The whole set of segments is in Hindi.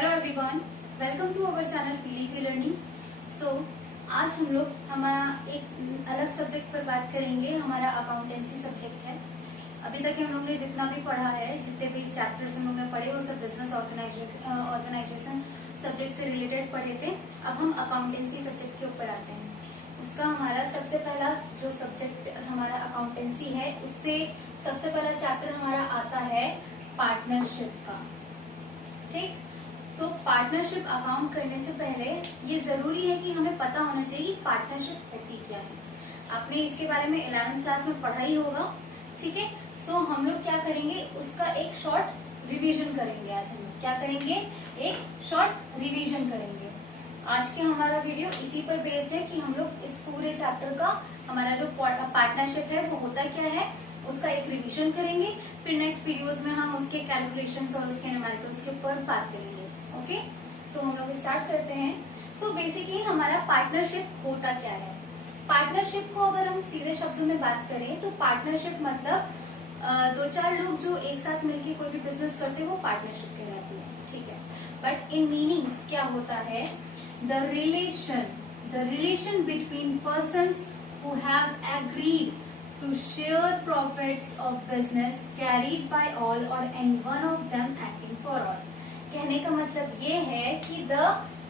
Hello everyone, welcome to our channel पीली लर्निंग। सो आज हम लोग हमारा एक अलग सब्जेक्ट पर बात करेंगे। हमारा अकाउंटेंसी सब्जेक्ट है। अभी तक हम लोग ने जितना भी पढ़ा है, जितने भी चैप्टर्स हम लोग ने पढ़े, वो सब बिजनेस ऑर्गेनाइजेशन सब्जेक्ट से रिलेटेड पढ़े थे। अब हम अकाउंटेंसी सब्जेक्ट के ऊपर आते हैं। उसका हमारा सबसे पहला जो सब्जेक्ट हमारा अकाउंटेंसी है, उससे सबसे पहला चैप्टर हमारा आता है पार्टनरशिप का। ठीक, तो पार्टनरशिप अकाउंट करने से पहले ये जरूरी है कि हमें पता होना चाहिए कि पार्टनरशिप होती क्या है। आपने इसके बारे में 11th क्लास में पढ़ा ही होगा। ठीक है, सो हम लोग क्या करेंगे, उसका एक शॉर्ट रिवीजन करेंगे। आज हम लोग क्या करेंगे, एक शॉर्ट रिवीजन करेंगे। आज के हमारा वीडियो इसी पर बेस्ड है कि हम लोग इस पूरे चैप्टर का हमारा जो पार्टनरशिप है वो होता क्या है, उसका एक रिवीजन करेंगे। फिर नेक्स्ट वीडियोस में हम उसके कैलकुलेशंस और उसके न्यूमेरिकल्स के ऊपर बात करेंगे। ओके, सो हम लोग स्टार्ट करते हैं। सो बेसिकली हमारा पार्टनरशिप होता क्या है। पार्टनरशिप को अगर हम सीधे शब्दों में बात करें तो पार्टनरशिप मतलब दो चार लोग जो एक साथ मिलकर कोई भी बिजनेस करते हैं वो पार्टनरशिप कहलाती है। ठीक है, बट इन मीनिंग्स क्या होता है, the relation between persons who have agreed to share profits of business carried by all or any one of them acting for all। कहने का मतलब ये है कि द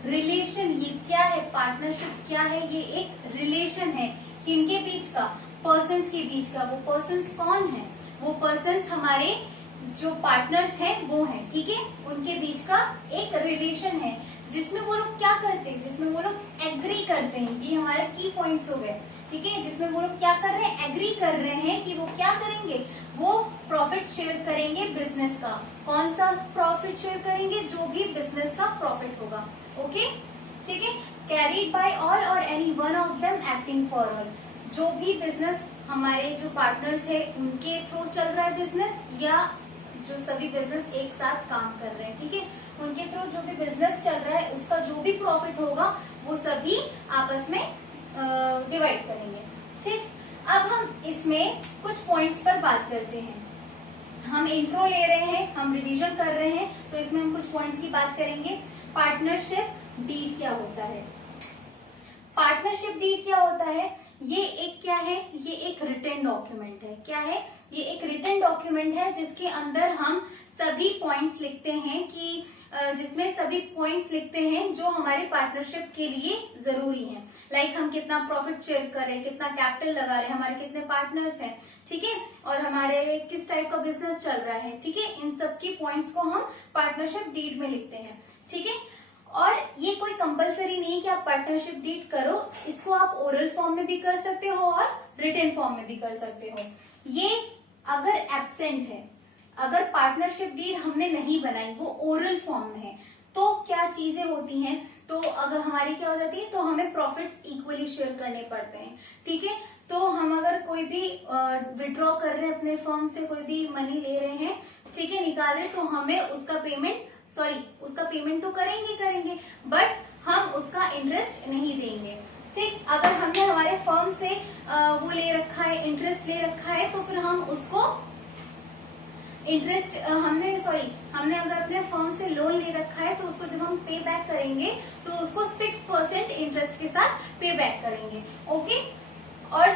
रिलेशन, ये क्या है, पार्टनरशिप क्या है, ये एक रिलेशन है किनके बीच का, पर्सन्स के बीच का। वो पर्सन्स कौन है, वो पर्सन्स हमारे जो पार्टनर्स हैं वो हैं। ठीक है, उनके बीच का एक रिलेशन है जिसमें वो लोग क्या करते हैं, जिसमें वो लोग एग्री करते हैं। ये हमारे की पॉइंट्स हो गए। ठीक है, जिसमें वो लोग क्या कर रहे हैं, एग्री कर रहे हैं कि वो क्या करेंगे, वो प्रॉफिट शेयर करेंगे बिजनेस का। कौन सा प्रॉफिट शेयर करेंगे, जो भी बिजनेस का प्रॉफिट होगा। ओके, ठीक है, कैरीड बाय ऑल और any one of them acting for all. जो भी बिजनेस हमारे जो पार्टनर्स है उनके थ्रू चल रहा है बिजनेस, या जो सभी बिजनेस एक साथ काम कर रहे हैं, ठीक है, उनके थ्रू जो भी बिजनेस चल रहा है उसका जो भी प्रॉफिट होगा वो सभी आपस में डिवाइड करेंगे। ठीक, अब हम इसमें कुछ पॉइंट्स पर बात करते हैं। हम इंट्रो ले रहे हैं, हम रिवीजन कर रहे हैं, तो इसमें हम कुछ पॉइंट्स की बात करेंगे। पार्टनरशिप डीड क्या होता है, पार्टनरशिप डीड क्या होता है, ये एक क्या है, ये एक रिटन डॉक्यूमेंट है। क्या है, ये एक रिटन डॉक्यूमेंट है जिसके अंदर हम सभी पॉइंट्स लिखते हैं कि जिसमें सभी पॉइंट्स लिखते हैं जो हमारे पार्टनरशिप के लिए जरूरी हैं। लाइक हम कितना प्रॉफिट शेयर कर रहे हैं, कितना कैपिटल लगा रहे हैं, हमारे कितने पार्टनर्स हैं, ठीक है, और हमारे किस टाइप का बिजनेस चल रहा है। ठीक है, इन सब की पॉइंट्स को हम पार्टनरशिप डीड में लिखते हैं। ठीक है, और ये कोई कंपलसरी नहीं कि आप पार्टनरशिप डीड करो, इसको आप ओरल फॉर्म में भी कर सकते हो और रिटन फॉर्म में भी कर सकते हो। ये अगर एब्सेंट है, अगर पार्टनरशिप डीड हमने नहीं बनाई, वो ओरल फॉर्म में है, तो क्या चीजें होती हैं, तो अगर हमारी क्या हो जाती है, तो हमें प्रॉफिट्स इक्वली शेयर करने पड़ते हैं। ठीक है, तो हम अगर कोई भी विड्रॉ कर रहे हैं अपने फर्म से, कोई भी मनी ले रहे हैं, ठीक है, निकाल रहे हैं, तो हमें उसका पेमेंट तो करेंगे, बट हम उसका इंटरेस्ट नहीं देंगे। ठीक, अगर हमने हमारे फर्म से वो ले रखा है, इंटरेस्ट ले रखा है, तो फिर हम उसको इंटरेस्ट हमने अगर अपने फर्म से लोन ले रखा है, तो उसको जब हम पे बैक करेंगे तो उसको 6% इंटरेस्ट के साथ पे बैक करेंगे। ओके, और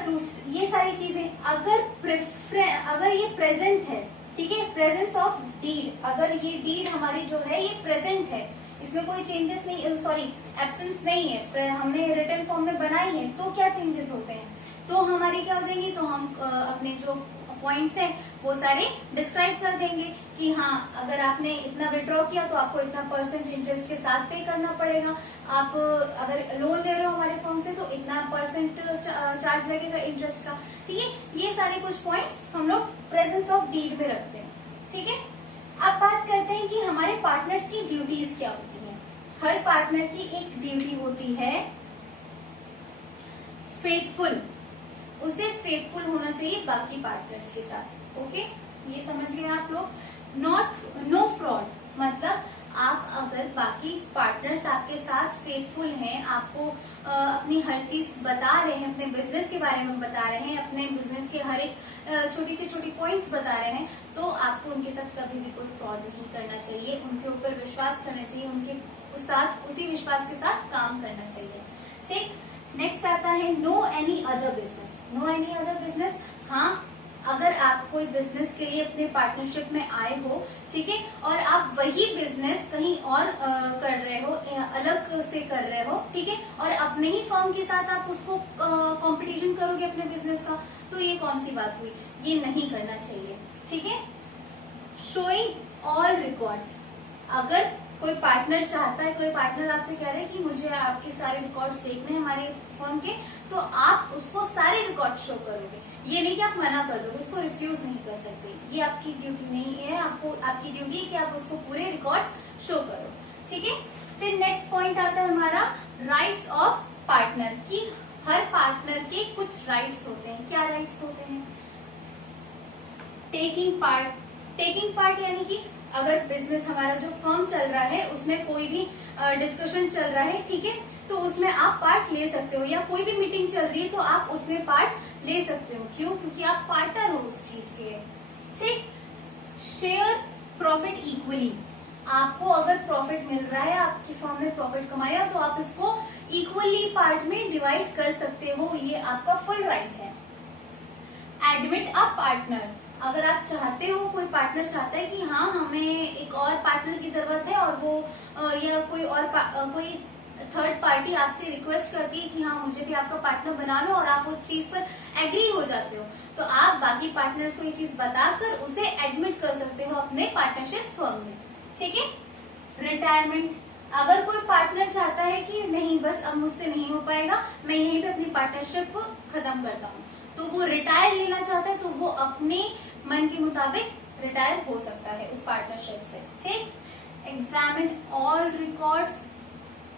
ये सारी चीजें अगर ये प्रेजेंट है, ठीक है, प्रेजेंस ऑफ डीड, अगर ये डीड हमारी जो है ये प्रेजेंट है, इसमें कोई चेंजेस नहीं, एब्सेंस नहीं है, हमने रिटन फॉर्म में बनाई है, तो क्या चेंजेस होते हैं, तो हमारी क्या हो जाएंगी, तो हम अपने जो पॉइंट्स हैं वो सारे डिस्क्राइब कर देंगे कि हाँ, अगर आपने इतना विड्रॉ किया तो आपको इतना % इंटरेस्ट के साथ पे करना पड़ेगा। आप अगर लोन ले रहे हो हमारे फर्म से तो इतना % चार्ज लगेगा इंटरेस्ट का। ठीक है, ये सारे कुछ पॉइंट्स हम लोग प्रेजेंस ऑफ डीड में रखते हैं। ठीक है, अब बात करते हैं कि हमारे पार्टनर्स की ड्यूटीज क्या होती है। हर पार्टनर की एक ड्यूटी होती है फेथफुल, उसे फेथफुल होना चाहिए बाकी पार्टनर्स के साथ। ओके, ये समझ गए आप लोग। नो फ्रॉड मतलब आप अगर बाकी पार्टनर्स आपके साथ फेथफुल हैं, आपको अपनी हर चीज बता रहे हैं, अपने बिजनेस के बारे में बता रहे हैं, अपने बिजनेस के हर एक छोटी से छोटी पॉइंट्स बता रहे हैं, तो आपको उनके साथ कभी भी कोई फ्रॉड नहीं करना चाहिए, उनके ऊपर विश्वास विश्वास करना चाहिए, उनके साथ उसी विश्वास के साथ काम करना चाहिए। ठीक, नेक्स्ट आता है no any other business. No any other business, हाँ अगर आप कोई बिजनेस के लिए अपने पार्टनरशिप में आए हो, ठीक है, और आप वही बिजनेस कहीं और कर रहे हो, अलग से कर रहे हो, ठीक है, और अपने ही फर्म के साथ आप उसको कंपटीशन करोगे अपने बिजनेस का, तो ये कौन सी बात हुई, ये नहीं करना चाहिए। ठीक है, शोइंग ऑल रिकॉर्ड्स, अगर कोई पार्टनर चाहता है, कोई पार्टनर आपसे कह रहे हैं कि मुझे आपके सारे रिकॉर्ड्स देखने हैं हमारे फर्म के, तो आप उसको सारे रिकॉर्ड शो करोगे। ये नहीं कि आप मना कर दोगे, उसको रिफ्यूज नहीं कर सकते, ये आपकी ड्यूटी नहीं है, आपको आपकी ड्यूटी है कि आप उसको पूरे रिकॉर्ड्स शो करो। ठीक है, फिर नेक्स्ट पॉइंट आता है हमारा राइट्स ऑफ पार्टनर, कि हर पार्टनर के कुछ राइट्स होते हैं। क्या राइट्स होते हैं? Taking part. टेकिंग पार्ट यानी कि अगर बिजनेस हमारा जो फर्म चल रहा है उसमें कोई भी डिस्कशन चल रहा है, ठीक है, तो उसमें आप पार्ट ले सकते हो, या कोई भी मीटिंग चल रही है तो आप उसमें पार्ट ले सकते हो। क्यों? क्योंकि आप पार्टनर हो उस चीज के। ठीक, शेयर प्रॉफिट इक्वली, आपको अगर प्रॉफिट मिल रहा है, आपकी फर्म ने प्रॉफिट कमाया, तो आप इसको इक्वली पार्ट में डिवाइड कर सकते हो, ये आपका फुल राइट है। एडमिट अ पार्टनर, अगर आप चाहते हो, कोई पार्टनर चाहता है कि हाँ हमें एक और पार्टनर की जरूरत है, और वो या कोई और कोई थर्ड पार्टी आपसे रिक्वेस्ट करती है कि हाँ मुझे भी आपका पार्टनर बना लो, और आप उस चीज पर एग्री हो जाते हो, तो आप बाकी पार्टनर्स को ये चीज बताकर उसे एडमिट कर सकते हो अपने पार्टनरशिप फर्म में। ठीक है, रिटायरमेंट, अगर कोई पार्टनर चाहता है कि नहीं बस अब मुझसे नहीं हो पाएगा, मैं यहीं पे अपनी पार्टनरशिप खत्म करता हूँ, तो वो रिटायर लेना चाहता है, तो वो अपने मन के मुताबिक रिटायर हो सकता है उस पार्टनरशिप से। ठीक, एग्जामिन ऑल रिकॉर्ड्स,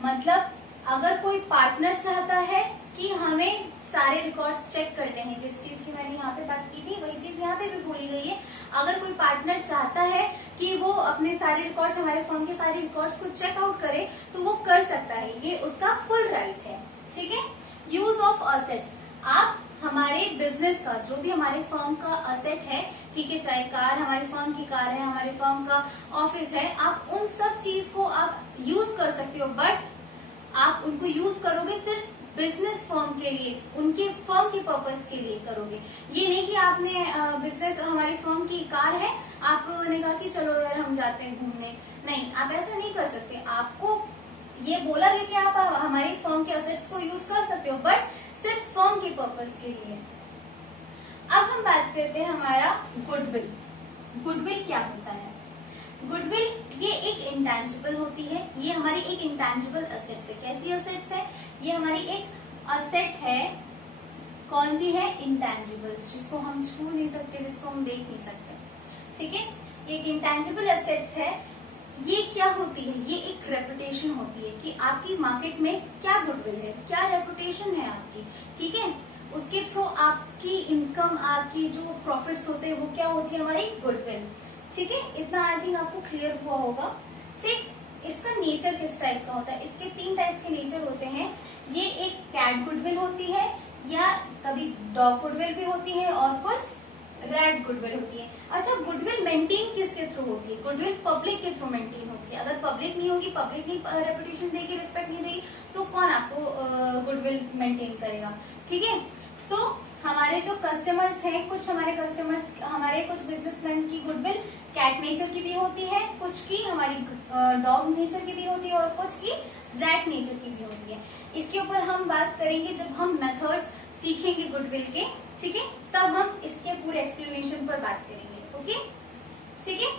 मतलब अगर कोई पार्टनर चाहता है कि हमें सारे रिकॉर्ड्स चेक करने हैं, जिस चीज की मैंने यहाँ पे बात की थी वही चीज यहाँ पे भी बोली गई है, अगर कोई पार्टनर चाहता है कि वो अपने सारे रिकॉर्ड्स, हमारे फर्म के सारे रिकॉर्ड्स को चेक आउट करे, तो वो कर सकता है, ये उसका फुल राइट है। ठीक है, यूज ऑफ असेट्स, आप हमारे बिजनेस का जो भी हमारे फर्म का असेट है, ठीक है, चाहे कार हमारी फर्म की कार है, हमारे फर्म का ऑफिस है, आप उन सब चीज को आप यूज कर सकते हो, बट आप उनको यूज करोगे सिर्फ बिजनेस फर्म के लिए, उनके फर्म के पर्पस के लिए करोगे। ये नहीं कि आपने बिजनेस, हमारी फर्म की कार है, आपने कहा कि चलो यार हम जाते हैं घूमने, नहीं, आप ऐसा नहीं कर सकते। आपको ये बोला गया कि आप हमारी फर्म के असेट्स को यूज कर सकते हो, बट सिर्फ फर्म के पर्पस के लिए। अब हम बात करते हैं हमारा गुडविल। गुडविल क्या होता है? गुडविल ये एक इंटेंजिबल होती है, ये हमारी एक इंटेंजिबल असेट्स है। कैसी असेट्स है? ये हमारी एक असेट है, कौन सी है? इंटेंजिबल, जिसको हम छू नहीं सकते, जिसको हम देख नहीं सकते। ठीक है, ये एक इंटेंजिबल असेट्स है। ये क्या होती है? ये एक रेपुटेशन होती है कि आपकी मार्केट में क्या गुडविल है, क्या रेपुटेशन है आपकी। ठीक है, उसके थ्रू आपकी इनकम, आपकी जो प्रॉफिट्स होते हैं वो क्या होती है? हमारी गुडविल। ठीक है, इतना आई थिंक आपको क्लियर हुआ होगा। ठीक, इसका नेचर किस टाइप का होता है? इसके 3 टाइप्स के नेचर होते हैं। ये एक कैट गुडविल होती है, या कभी डॉग गुडविल भी होती है, और कुछ रेड गुडविल होती है। अच्छा, गुडविल मेंटेन किसके थ्रू होती है? गुडविल पब्लिक के थ्रू मेंटेन होती है। अगर पब्लिक नहीं होगी, पब्लिक नहीं रेपुटेशन देगी, रिस्पेक्ट नहीं देगी, तो कौन आपको गुडविल मेंटेन करेगा? ठीक है, सो हमारे जो कस्टमर्स हैं, कुछ हमारे कस्टमर्स, हमारे कुछ बिजनेसमैन की गुडविल कैट नेचर की भी होती है, कुछ की हमारी डॉग नेचर की भी होती है, और कुछ की रैट नेचर की भी होती है। इसके ऊपर हम बात करेंगे जब हम मेथड्स सीखेंगे गुडविल के। ठीक है, तब हम इसके पूरे एक्सप्लेनेशन पर बात करेंगे। ओके, ठीक है,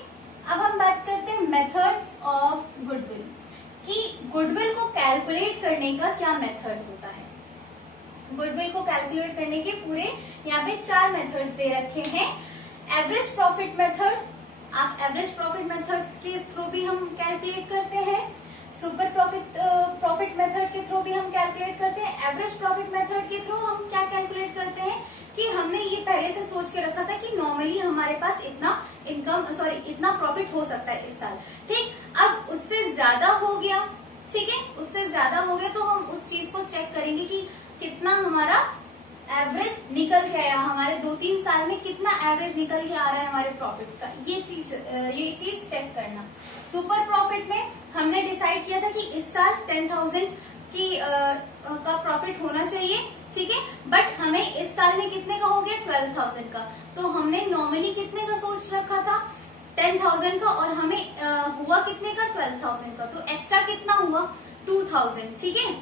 अब हम बात करते हैं मेथड्स ऑफ गुडविल, कि गुडविल को कैलकुलेट करने का क्या मेथड होता है। गुडविल को कैलकुलेट करने के पूरे यहाँ पे 4 मेथड्स दे रखे हैं। एवरेज प्रॉफिट मेथड, आप एवरेज प्रॉफिट मेथड्स के थ्रू भी हम कैलकुलेट करते हैं। सुपर प्रॉफिट मेथड के थ्रू भी हम कैलकुलेट करते हैं। एवरेज प्रॉफिट मेथड के थ्रू हम क्या कैलकुलेट करते हैं कि हमने ये पहले से सोच के रखा था कि नॉर्मली हमारे पास इतना इतना प्रॉफिट हो सकता है इस साल। ठीक, अब उससे ज्यादा हो गया, ठीक है, उससे ज्यादा हो गया, तो हम उस चीज को चेक करेंगे कि कितना हमारा एवरेज निकल के आया, हमारे 2-3 साल में कितना एवरेज निकल के आ रहा है हमारे प्रॉफिट्स का, ये चीज चेक करना। सुपर प्रॉफिट में 1000 का और हमें हुआ कितने का 12,000 का, तो एक्स्ट्रा कितना हुआ 2000, ठीक है।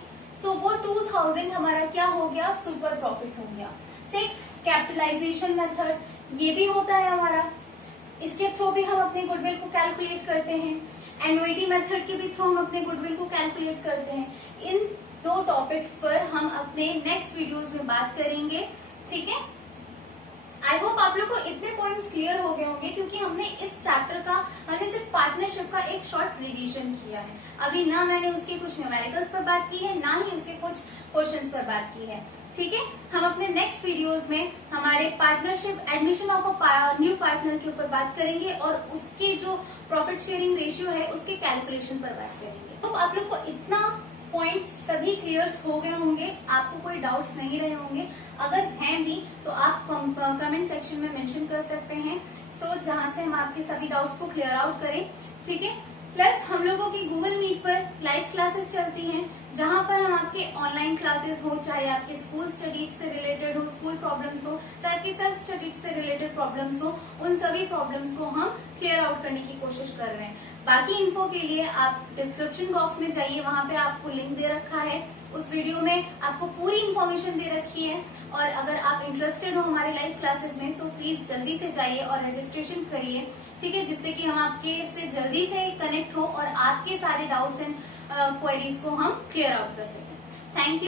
तो वो 2000 हमारा क्या हो गया, सुपर प्रॉफिट हो गया, ठीक। कैपिटलाइजेशन मेथड ये भी होता है हमारा, इसके थ्रू भी हम अपने गुडविल को कैलकुलेट करते हैं। एनुइटी मेथड के भी थ्रू हम अपने गुडविल को कैलकुलेट करते हैं। इन 2 टॉपिक्स पर हम अपने नेक्स्ट वीडियोस में बात करेंगे, ठीक है। आई होप आप लोग को इतने पॉइंट्स क्लियर हो गए होंगे, क्योंकि हमने इस चैप्टर का, हमने सिर्फ पार्टनरशिप का एक शॉर्ट रिवीजन किया है। अभी ना मैंने उसके कुछ न्यूमेरिकल्स पर बात की है, ना ही उसके कुछ क्वेश्चंस पर बात की है, ठीक है। हम अपने नेक्स्ट वीडियोस में हमारे partnership, admission of a new partner के ऊपर बात करेंगे और उसके जो प्रॉफिट शेयरिंग रेशियो है उसके कैलकुलेशन पर बात करेंगे। तो आप लोग को इतना पॉइंट्स सभी क्लियर हो गए होंगे, आपको कोई डाउट्स नहीं रहे होंगे। अगर हैं भी तो आप कमेंट सेक्शन में मेंशन कर सकते हैं, सो जहां से हम आपके सभी डाउट्स को क्लियर आउट करें, ठीक है। प्लस हम लोगों की गूगल मीट पर लाइव क्लासेस चलती हैं, जहां पर हम आपके ऑनलाइन क्लासेस हो, चाहे आपके स्कूल स्टडीज से रिलेटेड हो, स्कूल प्रॉब्लम्स हो, चाहे आपके सेल्फ स्टडीज से रिलेटेड प्रॉब्लम्स हो, उन सभी प्रॉब्लम्स को हम क्लियर आउट करने की कोशिश कर रहे हैं। बाकी इन्फो के लिए आप डिस्क्रिप्शन बॉक्स में जाइए, वहां पे आपको लिंक दे रखा है, उस वीडियो में आपको पूरी इन्फॉर्मेशन दे रखी है। और अगर आप इंटरेस्टेड हो हमारे लाइव क्लासेस में, सो प्लीज जल्दी से जाइए और रजिस्ट्रेशन करिए, ठीक है, जिससे कि हम आपके से जल्दी से कनेक्ट हो और आपके सारे डाउट्स एंड क्वेरीज को हम क्लियर आउट कर सकें। Thank you.